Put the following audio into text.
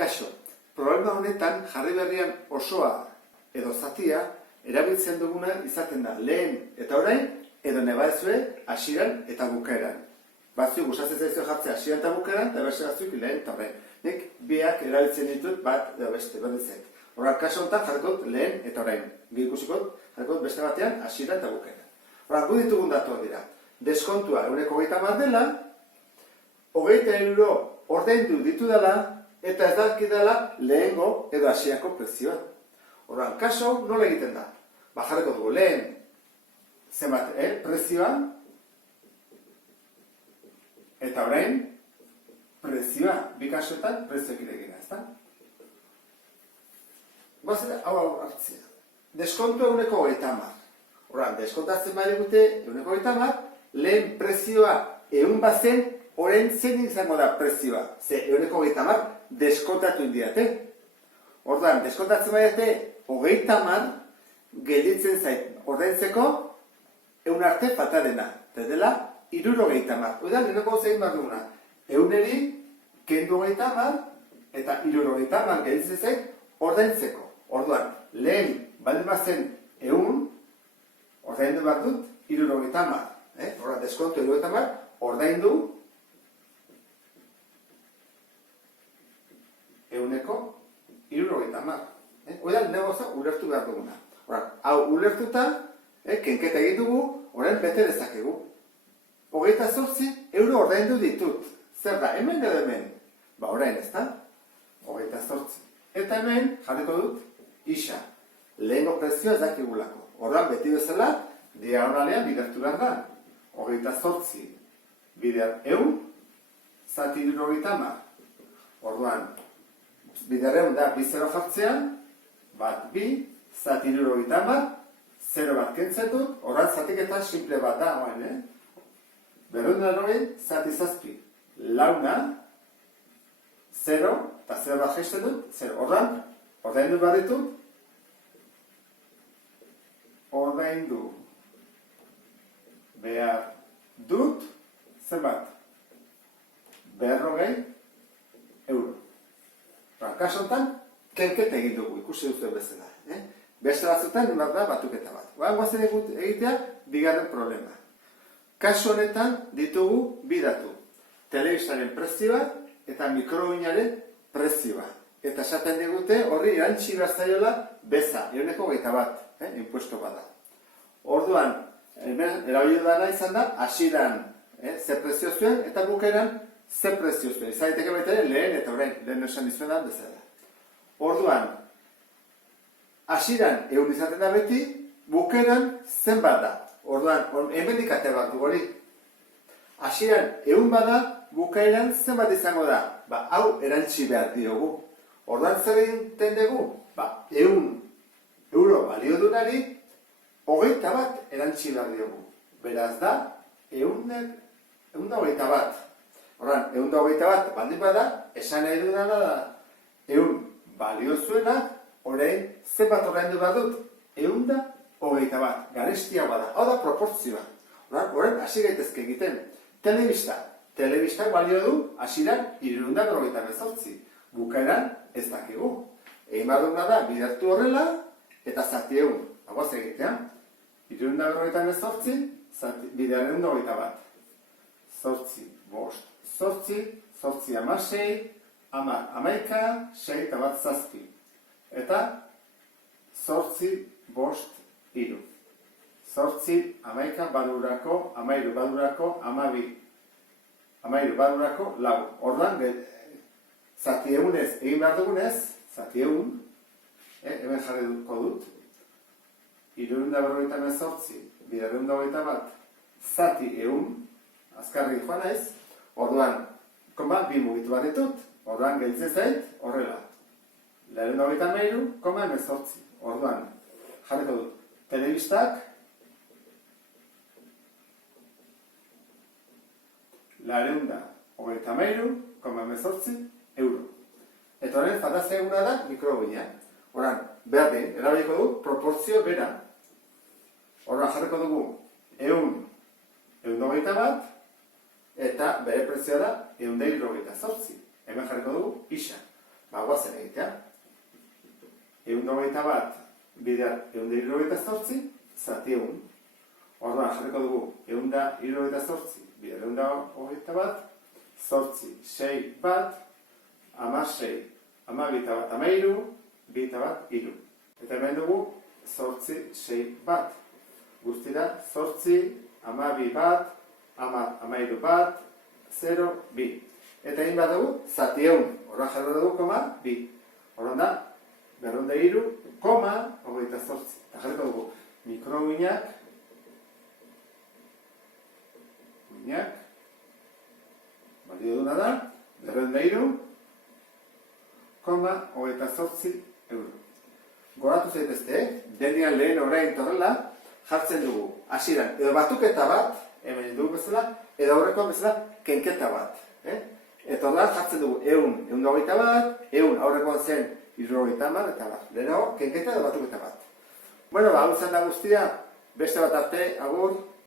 Kaso, problema honetan jarri berrian osoa edo zatia erabiltzen duguna izaten da lehen eta orain edo nebazue hasieran eta bukaeran. Batzuk gustatzen zaizue jartzea hasieran eta bukaeran eta beste batzuk lehen eta orain. Nik biak erabiltzen ditut bat edo beste berdintzek. Horra, kaso honetan jarrikot lehen eta orain. Ikusiko jarrikot beste batean hasieran eta bukaeran. Horra, gu ditugun datuak dira. Deskontua 130 dela, 20 euro ordaindu ditu dela, eta ez dakidala lehengo edo hasierako prezioa. Horran, kaso nola egiten da? Jarriko dugu lehen zenbat prezioa, eta orain prezioa, bi kasoetan prezioekin egina, ezta? Guazera, hau hartzea. Deskontua 130. Horran, deskontatzen bai dugute 130, lehen prezioa 100 bazen, orain zein izango da prezioa. Ze 130 deskontatu indiate. Orduan, deskontatzen baiate, 30 gelditzen zait. Ordaintzeko, 100 arte falta dena. Eta dela, 70. Oidan, lehenoko zein behar duguna. 100eri, kendu 30, eta 70 gelditzen zait, ordaintzeko. Orduan, lehen, baldin bazen 100, ordaindu behar dut, 70. Orduan, deskontu 70, ordaindu, euneko 70. Oidan, negoza ulertu behar duguna. Hau ulertuta, kenketa egitugu, orain bete dezakegu. 28 euro ordaindu ditut. Zer da, hemen edo hemen? Orain ez da? 28. Eta hemen, jarriko dut, isa. Lehengo prezioa ez dakigulako. Orduan, beti bezala, diagonalean bidertu behar da. 28 bider 100, zati 70. Orduan, biderreun da, bi zero jartzean, bat, bi, zati 70, zero bat kentzen dut, horran zatiketa simple bat da, oain, zati zazpi, launa, zero, eta zero bat jaisten dut, zero, horran, ordaindu behar ditut, ordaindu behar dut, zenbat, 40 euro. Kaso honetan, kenketa egin dugu, ikusi duzu bezala. Beste batzutan, behar da, batuketa bat. Guazen egitea, bigarren problema. Kaso honetan, ditugu bi datu. Telebistaren prezioa eta mikroguinaren prezioa. Eta esaten digute, horri erantzi behar zaiola beza, 121, impuesto bada. Orduan, erabili dana izan da, hasieran ze prezio zuen, eta bukaeran ze prezio zuen. Izaiteke baita ere, lehen eta orain, lehen esan dizuetan bezala. Orduan, hasieran 100 izaten da beti, bukaeran zenbat da. Orduan, hemen dikate bat du hori. Hasieran 100 bada, bukaeran zenbat izango da. Hau erantzi behar diogu. Orduan zer egiten dugu? 100 euro balio dunari, 21 erantzi behar diogu. Beraz da, 121. Horran, 121 baldin bada, esan nahi dudana da, 100 balio zuena, orain, zenbat ordaindu behar dut? 121, garestia bada, hau da proportzioa. Horren, hasi gaitezke egiten. Telebistak balio du, hasieran 398, bukaeran ez dakigu. Egin behar duguna da, bidertu horrela, eta zati 100. Hagoaz egitea, 398, bidearen 121. Zortzi, bost, zortzi amasei, amaika, sei eta bat zazpi. Eta zortzi, bost, hiru. Zortzi, amaika, badurako, amairu, badurako, amabi. Amairu, badurako, lau. Orduan, zati egunez, egin behar dugunez, zati egun, hemen jarri dut, 398, bidearen 121, zati egun, azkarri joan naiz, orduan, bi mugitu bat ditut, orduan geltze zait, horrela. 93,18, orduan, jarriko dut, telebistak, 93,18 euro. Eta horren, fantazia eguna da, mikrogina. Orduan, berdin, erabiliko dut, proportzio bera. Orduan, jarriko dugu, 121, eta bere prezioa da 178. Hemen jarriko dugu isa. guazen egitea. 121 bider 178, zati 1. Orduan jarriko dugu 178 bider 121, 8, 6 bat, 16, 12 bat, 13, 2 bat, 3. Eta hemen dugu 8, 6 bat. Guztira 8, 12 bat, 13 bat, 0, 2. Eta egin bat dugu zati 1. Orduan jarriko dugu koma 2. Orduan da, 203, koma 28. Eta jarriko dugu mikromuinak, balio duna da, 203, koma 28 euro. Goratu zaitezte, denian lehen orain torrela, jartzen dugu hasieran edo batuketa bat, hemen dugu bezala, edo aurrekoan bezala, kenketa bat. Eta orduan jartzen dugu 100, 121 bat, 100 aurrekoan zen 70 eta bat. Lehenago, kenketa edo batuketa bat. Bueno, hau izan da guztia, beste bat arte, agur.